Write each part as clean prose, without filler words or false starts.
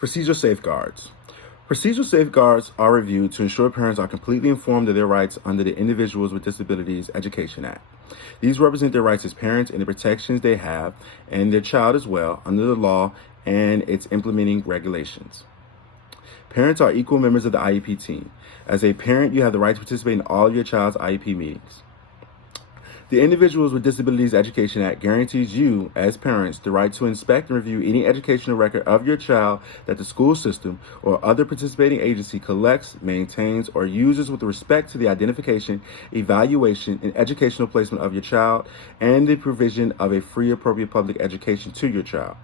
Procedural safeguards. Procedural safeguards are reviewed to ensure parents are completely informed of their rights under the Individuals with Disabilities Education Act. These represent their rights as parents and the protections they have and their child as well under the law and its implementing regulations. Parents are equal members of the IEP team. As a parent, you have the right to participate in all of your child's IEP meetings. The Individuals with Disabilities Education Act guarantees you, as parents, the right to inspect and review any educational record of your child that the school system or other participating agency collects, maintains, or uses with respect to the identification, evaluation, and educational placement of your child and the provision of a free appropriate public education to your child.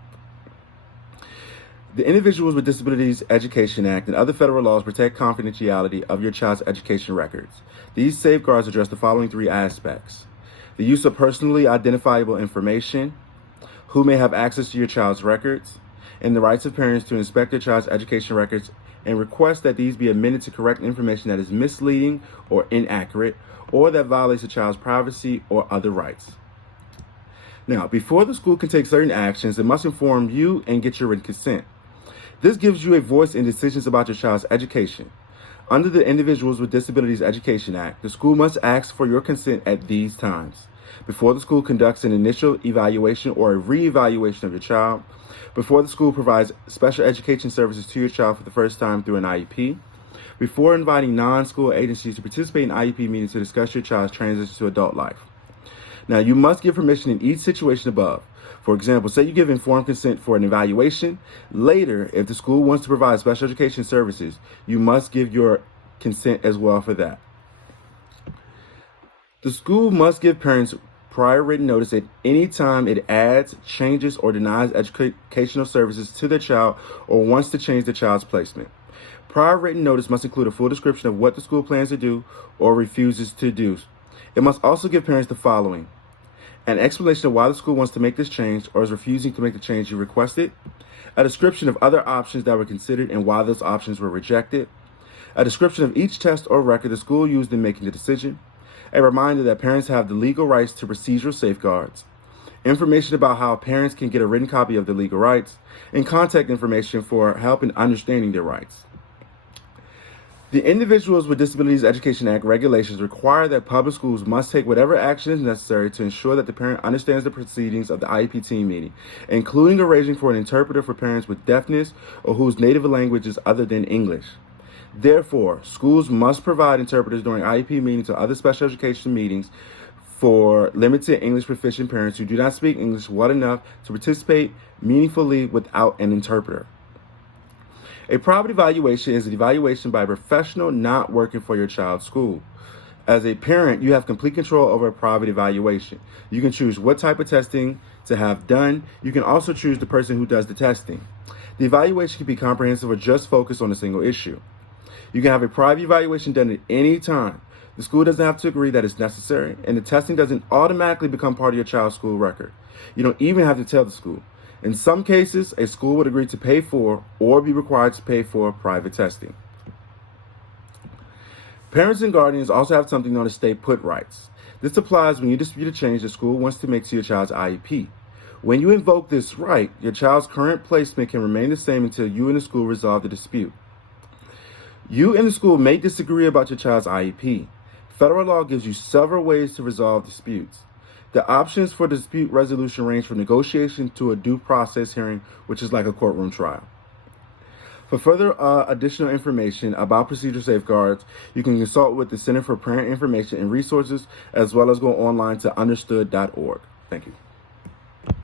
The Individuals with Disabilities Education Act and other federal laws protect confidentiality of your child's education records. These safeguards address the following three aspects: the use of personally identifiable information, who may have access to your child's records, and the rights of parents to inspect their child's education records and request that these be amended to correct information that is misleading or inaccurate, or that violates the child's privacy or other rights. Now, before the school can take certain actions, it must inform you and get your written consent. This gives you a voice in decisions about your child's education. Under the Individuals with Disabilities Education Act, the school must ask for your consent at these times: before the school conducts an initial evaluation or a re-evaluation of your child, before the school provides special education services to your child for the first time through an IEP, before inviting non-school agencies to participate in IEP meetings to discuss your child's transition to adult life. Now, you must give permission in each situation above. For example, say you give informed consent for an evaluation. Later, if the school wants to provide special education services, you must give your consent as well for that. The school must give parents prior written notice at any time it adds, changes, or denies educational services to their child or wants to change the child's placement. Prior written notice must include a full description of what the school plans to do or refuses to do. It must also give parents the following: an explanation of why the school wants to make this change or is refusing to make the change you requested, a description of other options that were considered and why those options were rejected, a description of each test or record the school used in making the decision, a reminder that parents have the legal rights to procedural safeguards, information about how parents can get a written copy of the legal rights, and contact information for help in understanding their rights. The Individuals with Disabilities Education Act regulations require that public schools must take whatever action is necessary to ensure that the parent understands the proceedings of the IEP team meeting, including arranging for an interpreter for parents with deafness or whose native language is other than English. Therefore, schools must provide interpreters during IEP meetings or other special education meetings for limited English proficient parents who do not speak English well enough to participate meaningfully without an interpreter. A private evaluation is an evaluation by a professional not working for your child's school. As a parent, you have complete control over a private evaluation. You can choose what type of testing to have done. You can also choose the person who does the testing. The evaluation can be comprehensive or just focus on a single issue. You can have a private evaluation done at any time. The school doesn't have to agree that it's necessary, and the testing doesn't automatically become part of your child's school record. You don't even have to tell the school. In some cases, a school would agree to pay for or be required to pay for private testing. Parents and guardians also have something known as stay put rights. This applies when you dispute a change the school wants to make to your child's IEP. When you invoke this right, your child's current placement can remain the same until you and the school resolve the dispute. You and the school may disagree about your child's IEP. Federal law gives you several ways to resolve disputes. The options for dispute resolution range from negotiation to a due process hearing, which is like a courtroom trial. For further additional information about procedural safeguards, you can consult with the Center for Parent Information and Resources, as well as go online to understood.org. Thank you.